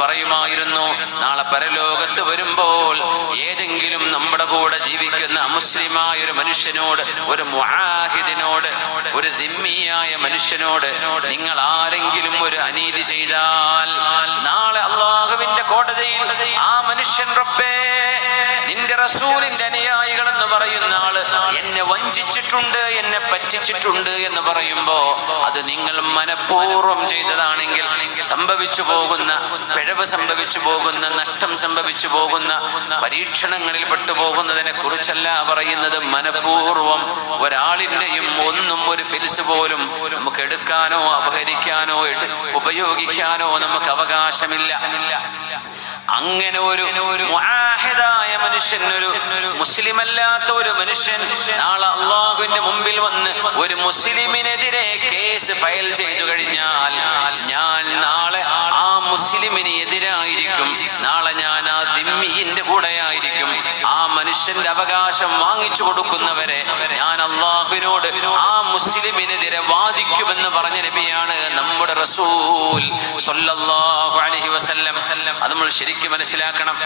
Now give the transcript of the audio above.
പറയുമായിരുന്നു. നാളെ പരലോകത്ത് വരുമ്പോൾ ഏതെങ്കിലും നമ്മുടെ കൂടെ ജീവിക്കുന്ന അമുസ്ലിമായ ഒരു മനുഷ്യനോട് ഒരു മുഹാഹിദിനോട് ഒരു ദിമ്മിയായ മനുഷ്യനോട് നിങ്ങൾ ആരെങ്കിലും ഒരു അനീതി ചെയ്താൽ നാളെ അള്ളാഹുവിന്റെ കോടതിയിൽ ആ മനുഷ്യൻ റബ്ബേ നിന്റെ റസൂലിന്റെ അനുയായികൾ എന്ന് പറയുന്ന ആൾ വഞ്ചിച്ചിട്ടുണ്ട് എന്നെ പറ്റിച്ചിട്ടുണ്ട് എന്ന് പറയുമ്പോ അത് നിങ്ങൾ മനഃപൂർവം ചെയ്തതാണെങ്കിൽ സംഭവിച്ചു പോകുന്ന പിഴവ് സംഭവിച്ചു പോകുന്ന നഷ്ടം സംഭവിച്ചു പോകുന്ന പരീക്ഷണങ്ങളിൽ പെട്ടു പോകുന്നതിനെ കുറിച്ചല്ല പറയുന്നത്. മനഃപൂർവം ഒരാളിന്റെയും ഒന്നും ഒരു ഫിൽസ് പോലും നമുക്ക് എടുക്കാനോ അപഹരിക്കാനോ ഉപയോഗിക്കാനോ നമുക്ക് അവകാശമില്ല. അങ്ങനെ ഒരു മനുഷ്യൻ ഒരു മുസ്ലിം അല്ലാത്ത ഒരു മനുഷ്യൻ. നാളെ അള്ളാഹുവിന്റെ മുമ്പിൽ വന്ന് ഒരു മുസ്ലിമിനെതിരെ കേസ് ഫയൽ ചെയ്തു കഴിഞ്ഞാൽ ഞാൻ നാളെ ആ മുസ്ലിമിന് എതിരായിരിക്കും. നാളെ ഞാൻ ആ ദിമ്മിന്റെ കൂടെയായിരിക്കും. ആ മനുഷ്യന്റെ അവകാശം വാങ്ങിച്ചു കൊടുക്കുന്നവരെ ഞാൻ അള്ളാഹുവിനോട് ആ മുസ്ലിമിനെതിരെ വാദിക്കുമെന്ന് പറഞ്ഞ നബിയാണ് നമ്മുടെ റസൂൽ. അലൈഹി വസല്ലം. അത് നമ്മൾ ശരിക്കും മനസ്സിലാക്കണം.